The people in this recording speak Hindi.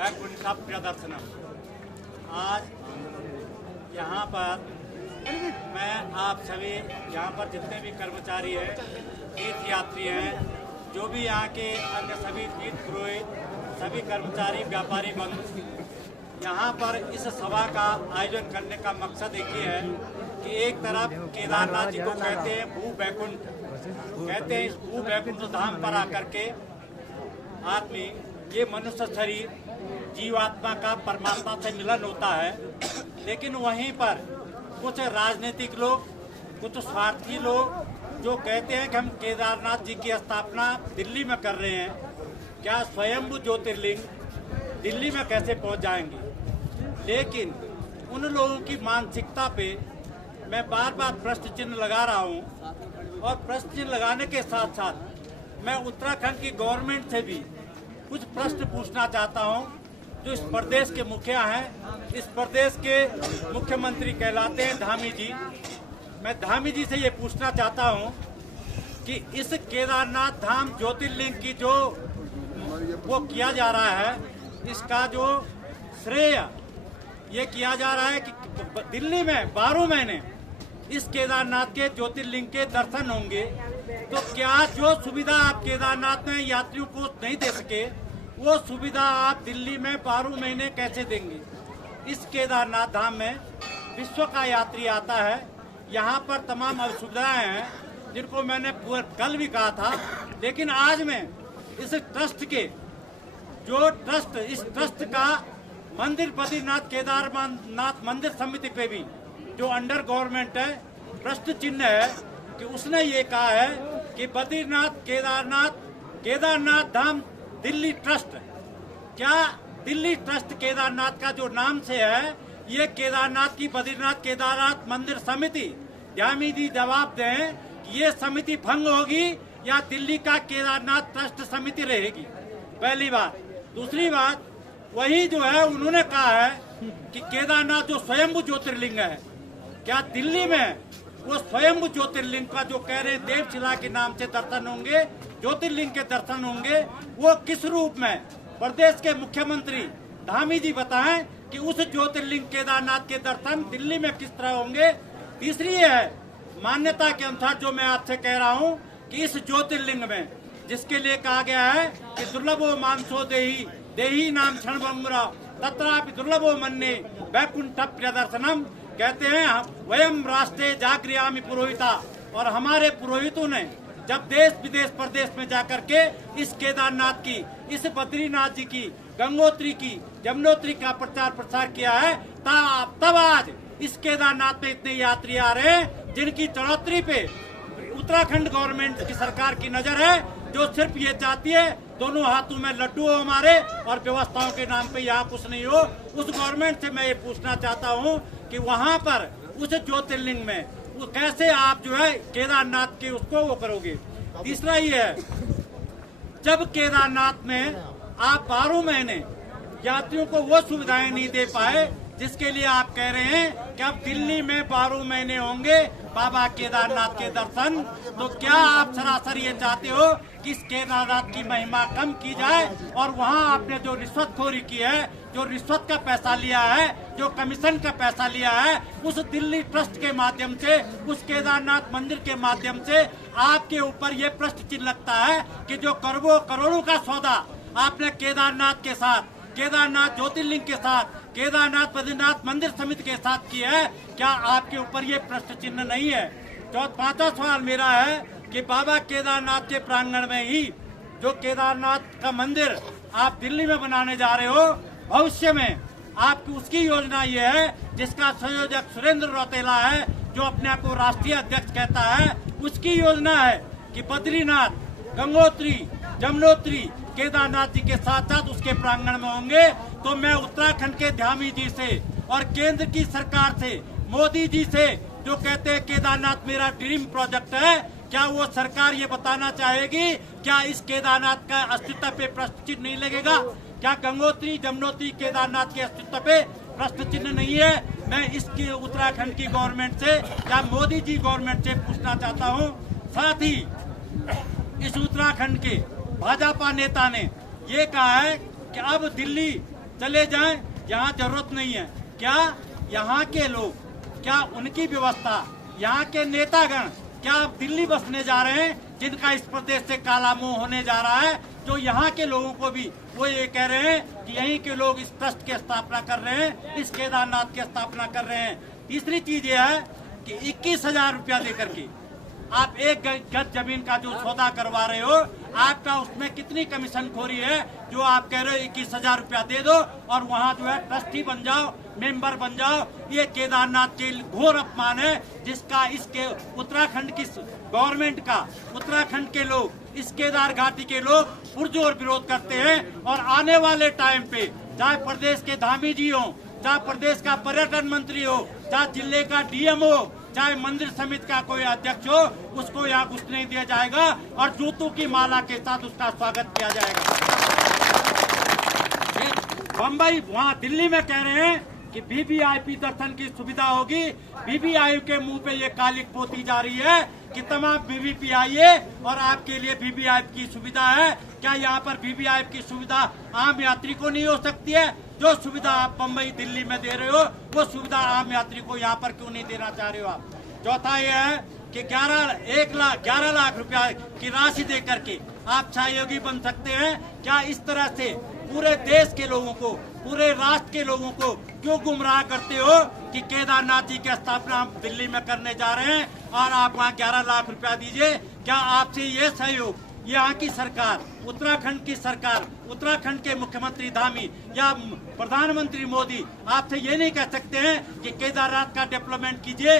बैकुंठ प्रदर्शनम। आज यहाँ पर मैं आप सभी यहाँ पर जितने भी कर्मचारी हैं, तीर्थ यात्री हैं, जो भी यहाँ के अन्य सभी तीर्थ पुरोहित, सभी कर्मचारी, व्यापारी बंधु, यहाँ पर इस सभा का आयोजन करने का मकसद एक ही है कि एक तरफ केदारनाथ जी को कहते हैं भू बैकुंठ, कहते हैं इस भू बैकुंठ धाम पर आकर के आदमी, ये मनुष्य शरीर जीवात्मा का परमात्मा से मिलन होता है। लेकिन वहीं पर कुछ राजनीतिक लोग, कुछ स्वार्थी लोग जो कहते हैं कि हम केदारनाथ जी की स्थापना दिल्ली में कर रहे हैं, क्या स्वयंभू ज्योतिर्लिंग दिल्ली में कैसे पहुंच जाएंगे। लेकिन उन लोगों की मानसिकता पे मैं बार बार प्रश्न चिन्ह लगा रहा हूं, और प्रश्न चिन्ह लगाने के साथ साथ मैं उत्तराखंड की गवर्नमेंट से भी कुछ प्रश्न पूछना चाहता हूं। जो इस प्रदेश के मुखिया हैं, इस प्रदेश के मुख्यमंत्री कहलाते हैं धामी जी, मैं धामी जी से ये पूछना चाहता हूं कि इस केदारनाथ धाम ज्योतिर्लिंग की जो वो किया जा रहा है, इसका जो श्रेय ये किया जा रहा है कि दिल्ली में 12 महीने इस केदारनाथ के ज्योतिर्लिंग के दर्शन होंगे, तो क्या जो सुविधा आप केदारनाथ में यात्रियों को नहीं दे सके, वो सुविधा आप दिल्ली में 12 महीने कैसे देंगे। इस केदारनाथ धाम में विश्व का यात्री आता है, यहाँ पर तमाम असुविधाएं हैं जिनको मैंने कल भी कहा था। लेकिन आज मैं इस ट्रस्ट के इस ट्रस्ट का मंदिर बद्रीनाथ केदारनाथ मंदिर समिति पे भी जो अंडर गवर्नमेंट है प्रश्न चिन्ह है कि उसने ये कहा है कि बद्रीनाथ केदारनाथ धाम दिल्ली ट्रस्ट, क्या दिल्ली ट्रस्ट केदारनाथ का जो नाम से है, ये केदारनाथ की बद्रीनाथ केदारनाथ मंदिर समिति, धामी जी जवाब दें कि ये समिति भंग होगी या दिल्ली का केदारनाथ ट्रस्ट समिति रहेगी। पहली बात। दूसरी बात, वही जो है उन्होंने कहा है कि केदारनाथ जो स्वयंभू ज्योतिर्लिंग है, क्या दिल्ली में वो स्वयंभू ज्योतिर्लिंग का जो कह रहे हैं देवशिला के नाम से दर्शन होंगे, ज्योतिर्लिंग के दर्शन होंगे, वो किस रूप में। प्रदेश के मुख्यमंत्री धामी जी बताएं कि उस ज्योतिर्लिंग केदारनाथ के दर्शन दिल्ली में किस तरह होंगे। तीसरी है मान्यता के अनुसार जो मैं आपसे कह रहा हूँ कि इस ज्योतिर्लिंग में जिसके लिए कहा गया है कि दुर्लभो मानसो देही नाम क्षणभंगुरा तत्रापि दुर्लभो मन्ने बैकुंठ प्रदर्शनम, कहते हैं वयम राष्ट्रे जागृयामि पुरोहिता, और हमारे पुरोहितों ने जब देश विदेश प्रदेश में जाकर के इस केदारनाथ की, इस बद्रीनाथ जी की, गंगोत्री की, यमुनोत्री का प्रचार प्रसार किया है, तब आज इस केदारनाथ में इतने यात्री आ रहे हैं जिनकी चढ़ोतरी पे उत्तराखंड गवर्नमेंट की सरकार की नजर है, जो सिर्फ ये चाहती है दोनों हाथों में लड्डू हो हमारे और व्यवस्थाओं के नाम पे यहाँ कुछ नहीं हो। उस गवर्नमेंट से मैं ये पूछना चाहता हूँ कि वहाँ पर उस ज्योतिर्लिंग में वो कैसे आप जो है केदारनाथ के उसको वो करोगे। तीसरा ये है, जब केदारनाथ में आप 12 महीने यात्रियों को वो सुविधाएं नहीं दे पाए जिसके लिए आप कह रहे हैं कि अब दिल्ली में 12 महीने होंगे बाबा केदारनाथ के दर्शन, तो क्या आप सरासर ये चाहते हो कि इस केदारनाथ की महिमा कम की जाए, और वहाँ आपने जो रिश्वतखोरी की है, जो रिश्वत का पैसा लिया है, जो कमीशन का पैसा लिया है, उस दिल्ली ट्रस्ट के माध्यम से, उस केदारनाथ मंदिर के माध्यम से आपके ऊपर ये प्रश्न चिन्ह लगता है कि जो करोड़ों का सौदा आपने केदारनाथ के साथ, केदारनाथ ज्योतिर्लिंग के साथ, केदारनाथ बद्रीनाथ मंदिर समिति के साथ किया है, क्या आपके ऊपर ये प्रश्न चिन्ह नहीं है। पांचवा सवाल मेरा है कि बाबा केदारनाथ के प्रांगण में ही जो केदारनाथ का मंदिर आप दिल्ली में बनाने जा रहे हो, भविष्य में आपकी उसकी योजना ये है जिसका संयोजक सुरेंद्र रौतेला है, जो अपने आप को राष्ट्रीय अध्यक्ष कहता है, उसकी योजना है कि बद्रीनाथ, गंगोत्री, यमुनोत्री, केदारनाथ जी के साथ साथ उसके प्रांगण में होंगे। तो मैं उत्तराखंड के धामी जी से और केंद्र की सरकार से, मोदी जी से, जो कहते हैं केदारनाथ मेरा ड्रीम प्रोजेक्ट है, क्या वो सरकार ये बताना चाहेगी क्या इस केदारनाथ का अस्तित्व पे प्रश्न चिन्ह नहीं लगेगा? क्या गंगोत्री, यमुनोत्री, केदारनाथ के अस्तित्व पे प्रश्न चिन्ह नहीं है? मैं इसकी उत्तराखंड की गवर्नमेंट से या मोदी जी गवर्नमेंट से पूछना चाहता हूँ। साथ ही इस उत्तराखंड के भाजपा नेता ने ये कहा है कि अब दिल्ली चले जाएं, यहाँ जरूरत नहीं है। क्या यहाँ के लोग, क्या उनकी व्यवस्था, यहाँ के नेतागण क्या दिल्ली बसने जा रहे हैं, जिनका इस प्रदेश से काला मुंह होने जा रहा है, जो यहाँ के लोगों को भी वो ये कह रहे हैं कि यहीं के लोग इस ट्रस्ट की स्थापना कर रहे हैं, इस केदारनाथ की स्थापना कर रहे हैं। तीसरी चीज ये है कि 21,000 रुपया देकर के आप एक गज जमीन का जो सौदा करवा रहे हो, आपका उसमें कितनी कमीशन खोरी है, जो आप कह रहे हो 21,000 रुपया दे दो और वहाँ जो है ट्रस्टी बन जाओ, मेंबर बन जाओ। ये केदारनाथ के घोर अपमान है, जिसका इसके उत्तराखंड की गवर्नमेंट का, उत्तराखंड के लोग, इस केदार घाटी के लोग पुरजोर विरोध करते हैं। और आने वाले टाइम पे चाहे प्रदेश के धामी जी हो, चाहे प्रदेश का पर्यटन मंत्री हो, चाहे जिले का डीएम हो, चाहे मंदिर समिति का कोई अध्यक्ष हो, उसको यहाँ घुस नहीं दिया जाएगा और जूतों की माला के साथ उसका स्वागत किया जाएगा। बम्बई, वहाँ दिल्ली में कह रहे हैं कि वीवीआईपी दर्शन की सुविधा होगी। वीवीआई के मुंह पे ये कालिक पोती जा रही है कि तमाम वीवीपी आइए और आपके लिए वीवीआईपी की सुविधा है। क्या यहाँ पर वीवीआईपी की सुविधा आम यात्री को नहीं हो सकती है? जो सुविधा आप बम्बई दिल्ली में दे रहे हो, वो सुविधा आम यात्री को यहाँ पर क्यों नहीं देना चाह रहे हो आप? चौथा यह है कि 11 लाख रुपया की राशि दे करके आप सहयोगी बन सकते हैं। क्या इस तरह से पूरे देश के लोगों को, पूरे राष्ट्र के लोगों को क्यों गुमराह करते हो कि केदारनाथ जी की स्थापना हम दिल्ली में करने जा रहे हैं और आप वहाँ 11 लाख रुपया दीजिए? क्या आपसे ये सहयोग यहाँ की सरकार, उत्तराखंड की सरकार, उत्तराखंड के मुख्यमंत्री धामी या प्रधानमंत्री मोदी आपसे ये नहीं कह सकते हैं कि केदारनाथ का डेवलपमेंट कीजिए?